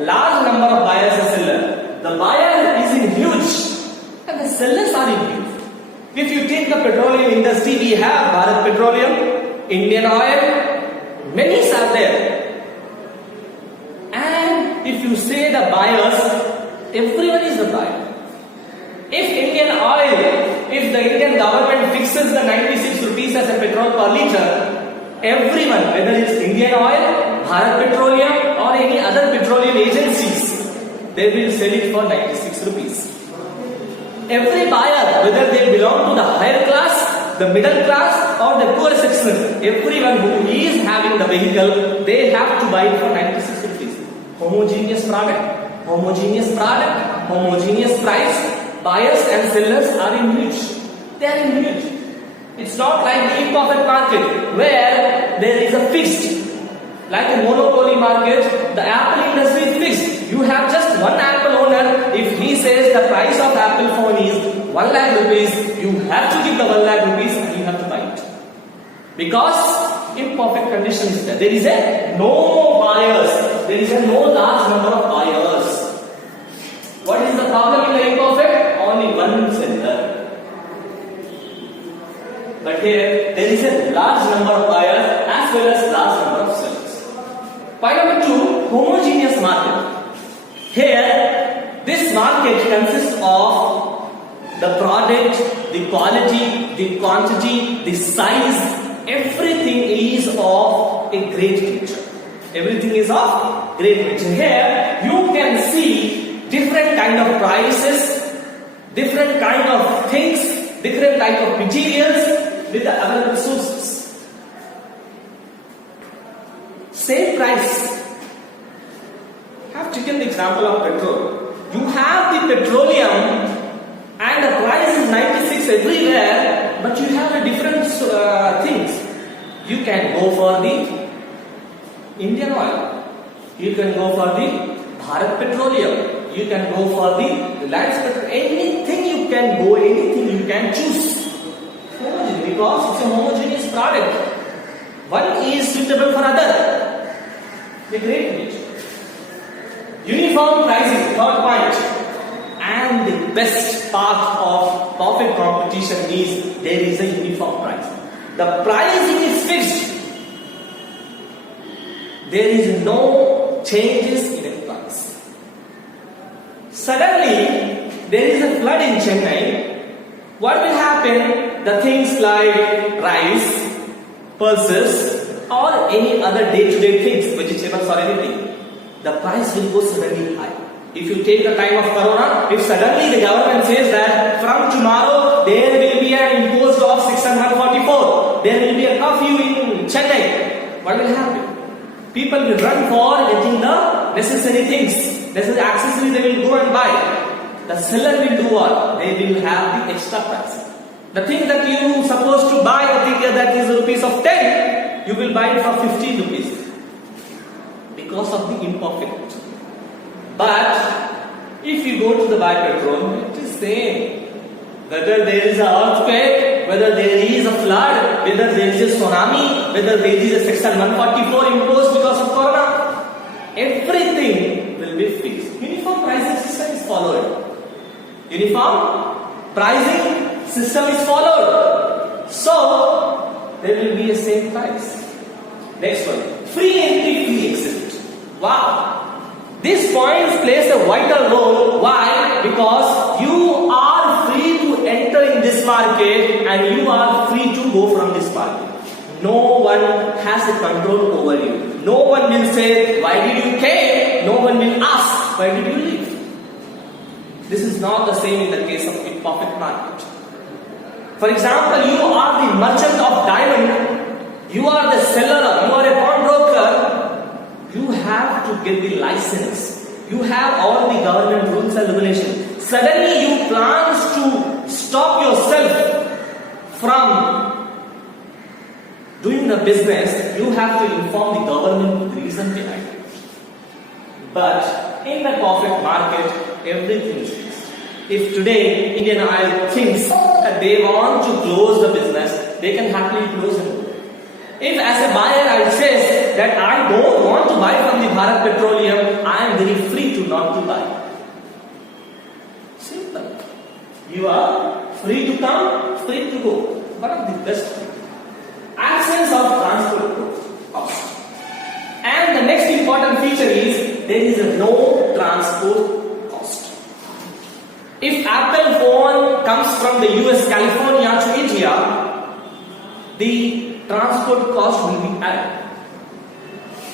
large number of buyers and sellers. The buyer is in huge and the sellers are in huge. If you take the petroleum industry, we have Bharat Petroleum, Indian Oil, many are there. And if you say the buyers, everyone is the buyer. If Indian Oil, if the Indian government fixes the 96 rupees as a petrol per liter, everyone, whether it's Indian Oil, Bharat Petroleum or any other petroleum agencies, they will sell it for 96 rupees. Every buyer, whether they belong to the higher class, the middle class or the poor section, everyone who is having the vehicle, they have to buy it for 96 rupees. Homogeneous product, homogeneous price. Buyers and sellers are in huge. They are in huge. It's not like the imperfect market where there is a fixed, like a monopoly market, the Apple industry is fixed. You have just one Apple owner. If he says the price of Apple phone is 1 lakh rupees, you have to give the 1 lakh rupees and you have to buy it. Because imperfect condition is there. There is a no buyers. There is a no large number of buyers. What is the problem in the imperfect? Only one seller. But here there is a large number of buyers as well as large number of sellers. Point number 2, homogeneous market. Here this market consists of the product, the quality, the quantity, the size. Everything is of a great nature. Everything is of great nature. Here you can see different kind of prices, different kind of things, different type of materials with the available sources. Same price. I have taken the example of petrol. You have the petroleum and the price is 96 everywhere, but you have a different things. You can go for the Indian Oil. You can go for the Bharat Petroleum. You can go for the Reliance Petroleum. Anything you can go, anything you can choose. Because it's a homogeneous product. One is suitable for other. The great nature. Uniform pricing, third point. And the best part of perfect competition is there is a uniform price. The pricing is fixed. There is no changes in the price. Suddenly, there is a flood in Chennai. What will happen? The things like rice, pulses, or any other day-to-day things, vegetables or anything, the price will go suddenly high. If you take the time of Corona, if suddenly the government says that from tomorrow there will be an imposed of 644, there will be a curfew in Chennai, what will happen? People will run for getting the necessary things, necessary accessories they will go and buy. The seller will do what? They will have the extra price. The thing that you supposed to buy, the thing that is rupees of 10, you will buy it for 15 rupees because of the imperfect. But if you go to the buy petrol, it is same. Whether there is an earthquake, whether there is a flood, whether there is a tsunami, whether there is a section 144 imposed because of Corona, everything will be fixed. Uniform pricing system is followed. Uniform pricing system is followed. So there will be a same price. Next one, free entry, free exit. Wow. This point plays a vital role. Why? Because you are free to enter in this market and you are free to go from this market. No one has a control over you. No one will say, why did you came? No one will ask, why did you leave? This is not the same in the case of imperfect market. For example, you are the merchant of diamond. You are the seller. You are a pawnbroker. You have to get the license. You have all the government rules and regulations. Suddenly you plan to stop yourself from doing the business. You have to inform the government the reason behind it. But in the perfect market, everything is fixed. If today Indian Oil thinks that they want to close the business, they can happily close it. If as a buyer I say that I don't want to buy from the Bharat Petroleum, I am very You are free to come, free to go. One of the best. Absence of transport cost. And the next important feature is there is a no transport cost. If Apple phone comes from the US, California to India, the transport cost will be added.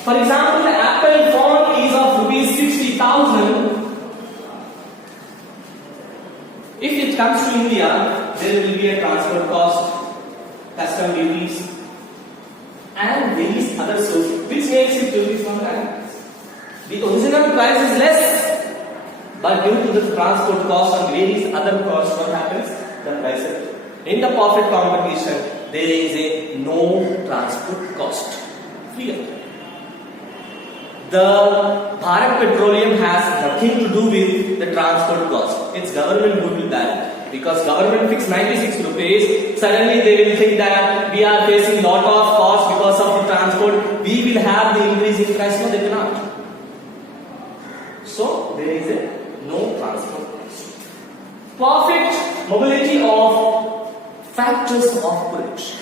For example, the Apple phone is of rupees 60,000. If it comes to India, there will be a transport cost, custom duties, and various other sources, which makes it rupees 100. The original price is less, but due to the transport cost and various other costs, what happens? The price is. In the perfect competition, there is a no transport cost. Free. The Bharat Petroleum has nothing to do with the transport cost. It's government who will bear it. Because government fixed 96 rupees, suddenly they will think that we are facing lot of cost because of the transport. We will have the increase in price. No, they cannot. So there is a no transport cost. Perfect mobility of factors of production.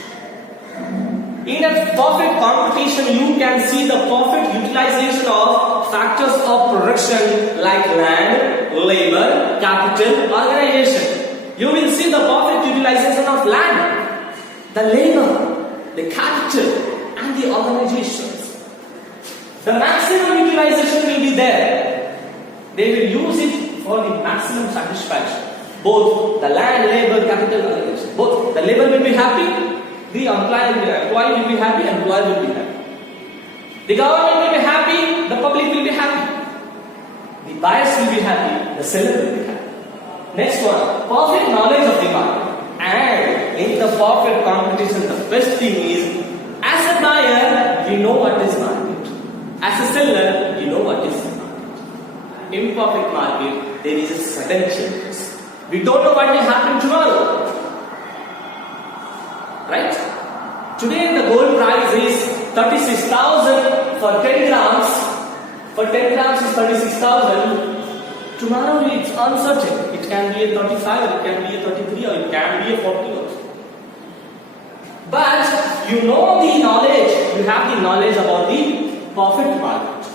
In a perfect competition, you can see the perfect utilization of factors of production like land, labor, capital, organization. You will see the perfect utilization of land, the labor, the capital, and the organizations. The maximum utilization will be there. They will use it for the maximum satisfaction. Both the land, labor, capital, organization. Both the labor will be happy. The employee will be happy, employer will be happy. The government will be happy, the public will be happy. The buyers will be happy, the seller will be happy. Next one, perfect knowledge of the market. And in the perfect competition, the best thing is, as a buyer, you know what is market. As a seller, you know what is market. In perfect market, there is a sudden changes. We don't know what will happen tomorrow. Right? Today the gold price is 36,000 for 10 grams. For 10 grams is 36,000. Tomorrow it's uncertain. It can be a 35, it can be a 33, or it can be a 40 also. But you know the knowledge, you have the knowledge about the perfect market.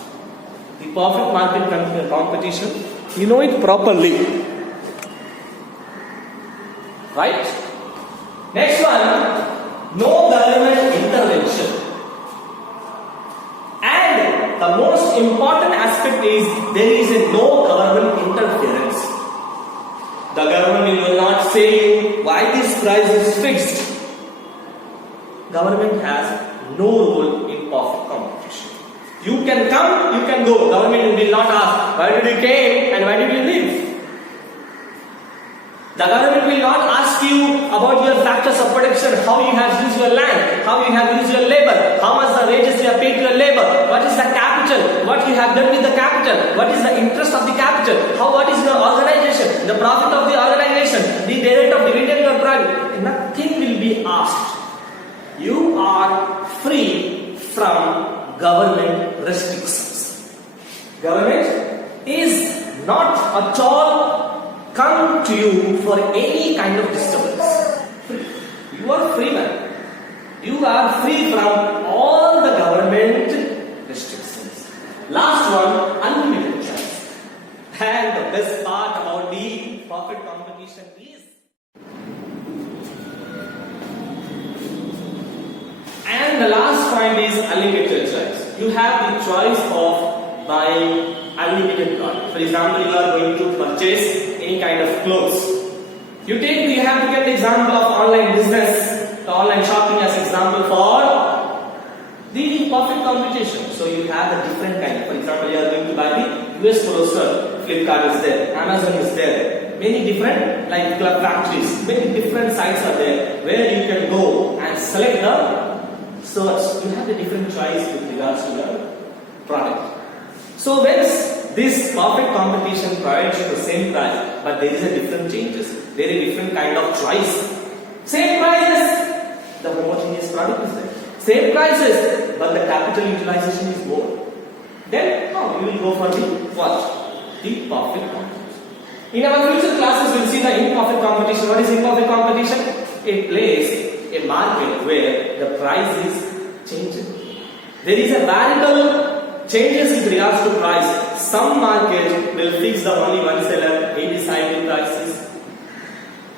The perfect market competition, you know it properly. Right? Next one, no government intervention. And the most important aspect is there is a no government interference. The government will not say why this price is fixed. Government has no role in perfect competition. You can come, you can go. Government will not ask why did you came and why did you leave. The government will not ask you about your factors of production, how you have used your land, how you have used your labor, how much the wages you have paid to your labor, what is the capital, what you have done with the capital, what is the interest of the capital, what is your organization, the profit of the organization, the rate of dividend you are private. Nothing will be asked. You are free from government restrictions. Government is not at all come to you for any kind of disturbance. You are free man. You are free from all the government restrictions. Last one, unlimited choice. And the best part about the perfect competition is, and the last point is unlimited choice. You have the choice of buying unlimited product. For example, you are going to purchase any kind of clothes. You have to get the example of online business, the online shopping as example for the perfect competition. So you have a different kind. For example, you are going to buy the US browser. Flipkart is there, Amazon is there. Many different like club factories, many different sites are there where you can go and select the search. You have a different choice with regards to the product. So when this perfect competition provides you the same price, but there is a different changes, there is a different kind of choice. Same prices, the homogeneous product is there. Same prices, but the capital utilization is more. Then you will go for the what? The perfect competition. In our future classes, we'll see the imperfect competition. What is imperfect competition? A place, a market where the price is changing. There is a variable changes in regards to price. Some market will fix the only one seller, he decides the prices.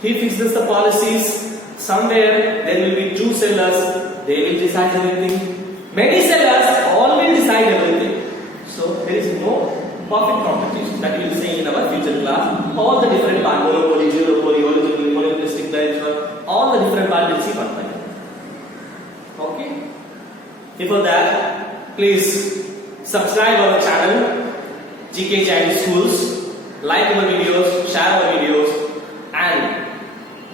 He fixes the policies. Somewhere there will be two sellers, they will decide everything. Many sellers all will decide everything. So there is no perfect competition. That we will see in our future class. All the different parts, monopoly, duopoly, oligopoly, monopolistic, all the different parts will see one by one. Okay. Before that, please subscribe our channel, GK Giant Schools. Like our videos, share our videos, and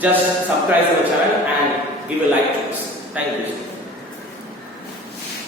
just subscribe our channel and give a like to us. Thank you.